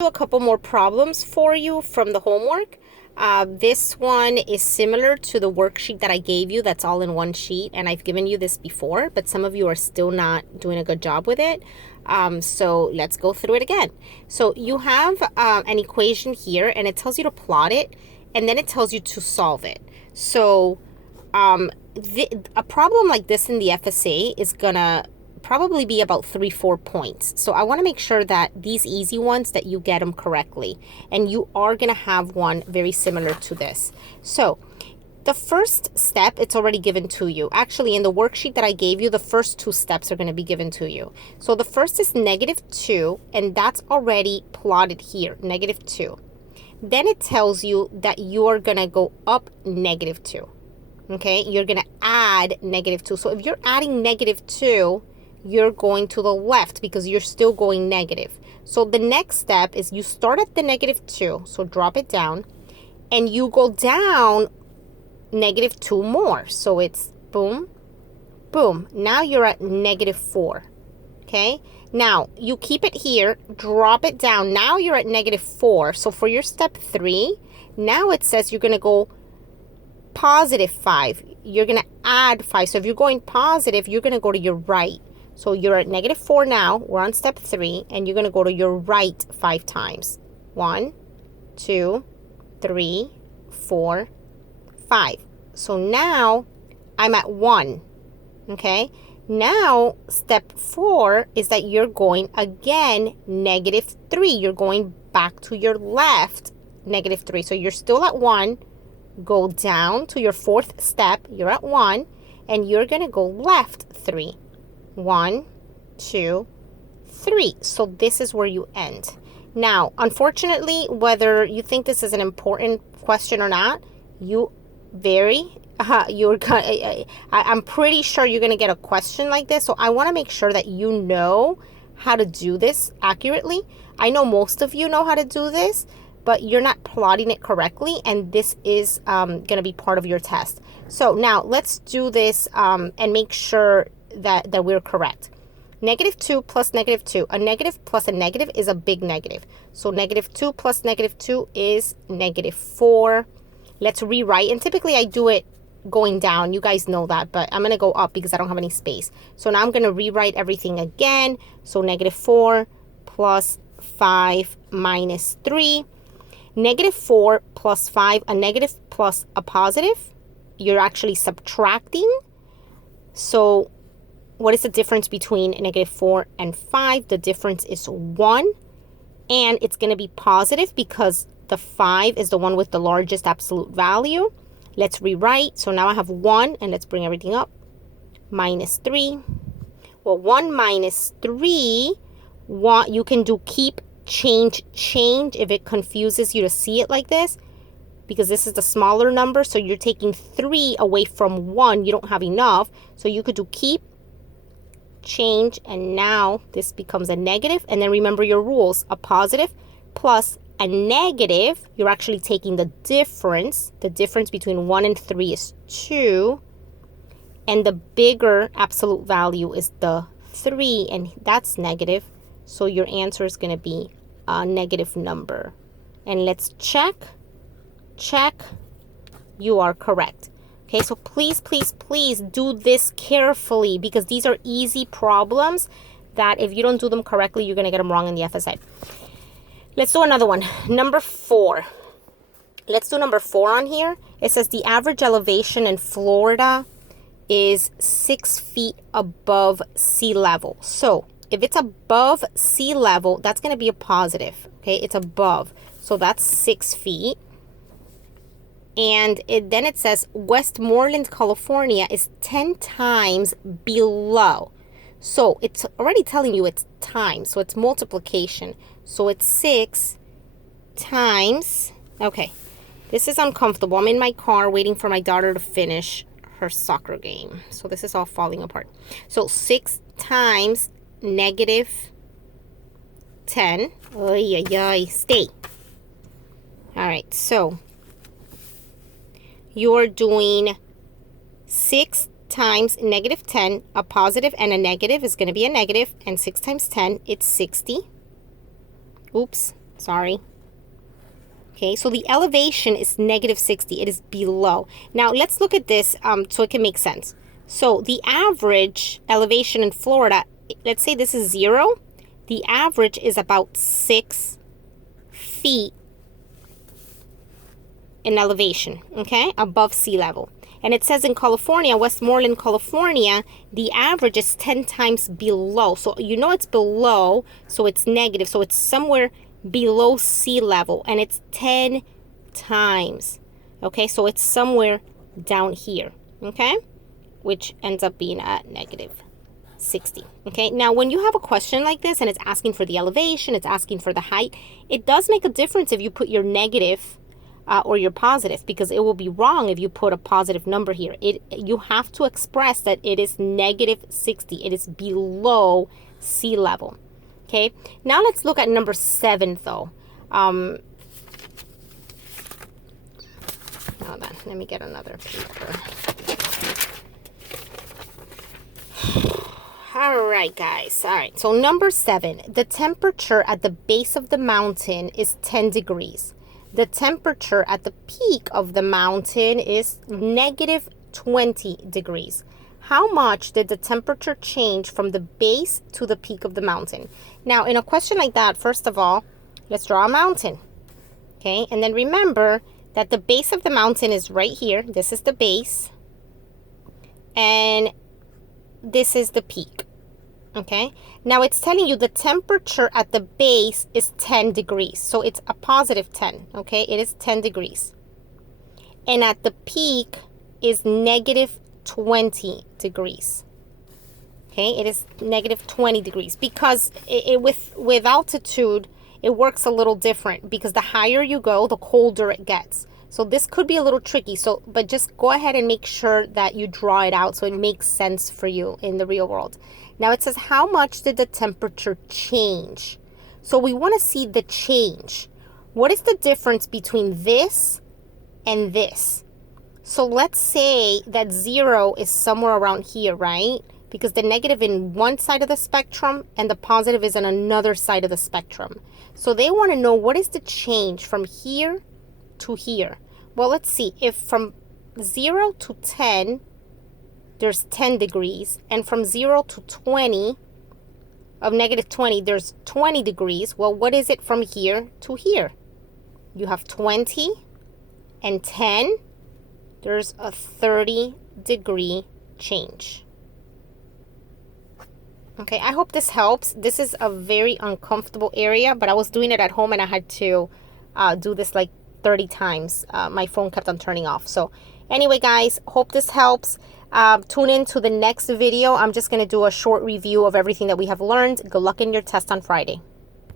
Do a couple more problems for you from the homework. This one is similar to the worksheet that I gave you. That's all in one sheet, and I've given you this before, but some of you are still not doing a good job with it. So let's go through it again. So you have an equation here, and it tells you to plot it, and then it tells you to solve it. So a problem like this in the FSA is gonna probably be about 3-4 points. So I want to make sure that these easy ones, that you get them correctly, and you are going to have one very similar to this. So the first step, it's already given to you. Actually, in the worksheet that I gave you, the first 2 steps are going to be given to you. So the first is -2, and that's already plotted here, -2. Then it tells you that you are going to go up -2. Okay, you're going to add -2. So if you're adding -2, you're going to the left because you're still going negative. So the next step is you start at the -2, so drop it down, and you go down -2 more. So it's boom, boom. Now you're at -4. Okay, now you keep it here, drop it down. Now you're at -4. So for your step 3, now it says you're going to go +5. You're going to add 5. So if you're going positive, you're going to go to your right. So you're at -4 now. We're on step 3, and you're going to go to your right 5 times. 1, 2, 3, 4, 5. So now I'm at 1. Okay. Now step 4 is that you're going again -3. You're going back to your left -3. So you're still at 1. Go down to your 4th step. You're at 1, and you're going to go left 3. 1, 2, 3. So this is where you end. Now, unfortunately, whether you think this is an important question or not, I'm pretty sure you're going to get a question like this. So I want to make sure that you know how to do this accurately. I know most of you know how to do this, but you're not plotting it correctly, and this is going to be part of your test. So now let's do this and make sure that we're correct. -2 plus -2. A negative plus a negative is a big negative. So -2 plus -2 is -4. Let's rewrite. And typically I do it going down. You guys know that. But I'm going to go up because I don't have any space. So now I'm going to rewrite everything again. So -4 plus 5 minus 3. -4 plus 5. A negative plus a positive. You're actually subtracting. So what is the difference between -4 and 5? The difference is 1, and it's going to be positive because the 5 is the one with the largest absolute value. Let's rewrite. So now I have 1, and let's bring everything up. -3. Well, 1 minus 3, you can do keep, change, change if it confuses you to see it like this, because this is the smaller number. So you're taking 3 away from 1. You don't have enough. So you could do keep, change, and now this becomes a negative. And then remember your rules. A positive plus a negative, you're actually taking the difference. The difference between 1 and 3 is 2, and the bigger absolute value is the 3, and that's negative. So your answer is going to be a negative number. And let's check. You are correct. Okay, so please, please, please do this carefully, because these are easy problems that if you don't do them correctly, you're going to get them wrong in the FSA. Let's do another one. Number 4. Let's do number 4 on here. It says the average elevation in Florida is 6 feet above sea level. So if it's above sea level, that's going to be a positive. Okay, it's above. So that's 6 feet. And then it says Westmoreland, California is 10 times below. So it's already telling you it's times. So it's multiplication. So it's 6 times. Okay, this is uncomfortable. I'm in my car waiting for my daughter to finish her soccer game. So this is all falling apart. So 6 times -10. Oy, oy, oy. Stay. All right, so you're doing 6 times -10. A positive and a negative is going to be a negative. And 6 times 10, it's 60. Oops. Sorry. Okay, so the elevation is negative 60. It is below. Now, let's look at this so it can make sense. So the average elevation in Florida, let's say this is 0. The average is about 6 feet in elevation, okay, above sea level. And it says in California, Westmoreland, California, the average is 10 times below. So you know it's below, so it's negative. So it's somewhere below sea level, and it's 10 times. Okay, so it's somewhere down here, okay, which ends up being at negative 60. Okay, now when you have a question like this and it's asking for the elevation, it's asking for the height, it does make a difference if you put your negative or your positive, because it will be wrong if you put a positive number here. You have to express that it is negative 60. It is below sea level. Okay, now let's look at number 7 though. Hold on, let me get another paper. All right, guys. All right, so number 7, the temperature at the base of the mountain is 10 degrees. The temperature at the peak of the mountain is negative 20 degrees. How much did the temperature change from the base to the peak of the mountain? Now, in a question like that, first of all, let's draw a mountain. Okay, and then remember that the base of the mountain is right here. This is the base. And this is the peak. Okay, now it's telling you the temperature at the base is 10 degrees. So it's a positive 10. Okay, it is 10 degrees. And at the peak is negative 20 degrees. Okay, it is negative 20 degrees because with altitude, it works a little different because the higher you go, the colder it gets. So this could be a little tricky. So, but just go ahead and make sure that you draw it out so it makes sense for you in the real world. Now it says, how much did the temperature change? So we want to see the change. What is the difference between this and this? So let's say that 0 is somewhere around here, right? Because the negative in one side of the spectrum and the positive is on another side of the spectrum. So they want to know what is the change from here to here. Well, let's see. If from 0 to 10, there's 10 degrees. And from 0 to 20, of negative 20, there's 20 degrees. Well, what is it from here to here? You have 20 and 10. There's a 30-degree change. Okay, I hope this helps. This is a very uncomfortable area, but I was doing it at home and I had to do this like 30 times. My phone kept on turning off. So anyway, guys, hope this helps. Tune in to the next video. I'm just going to do a short review of everything that we have learned. Good luck in your test on Friday.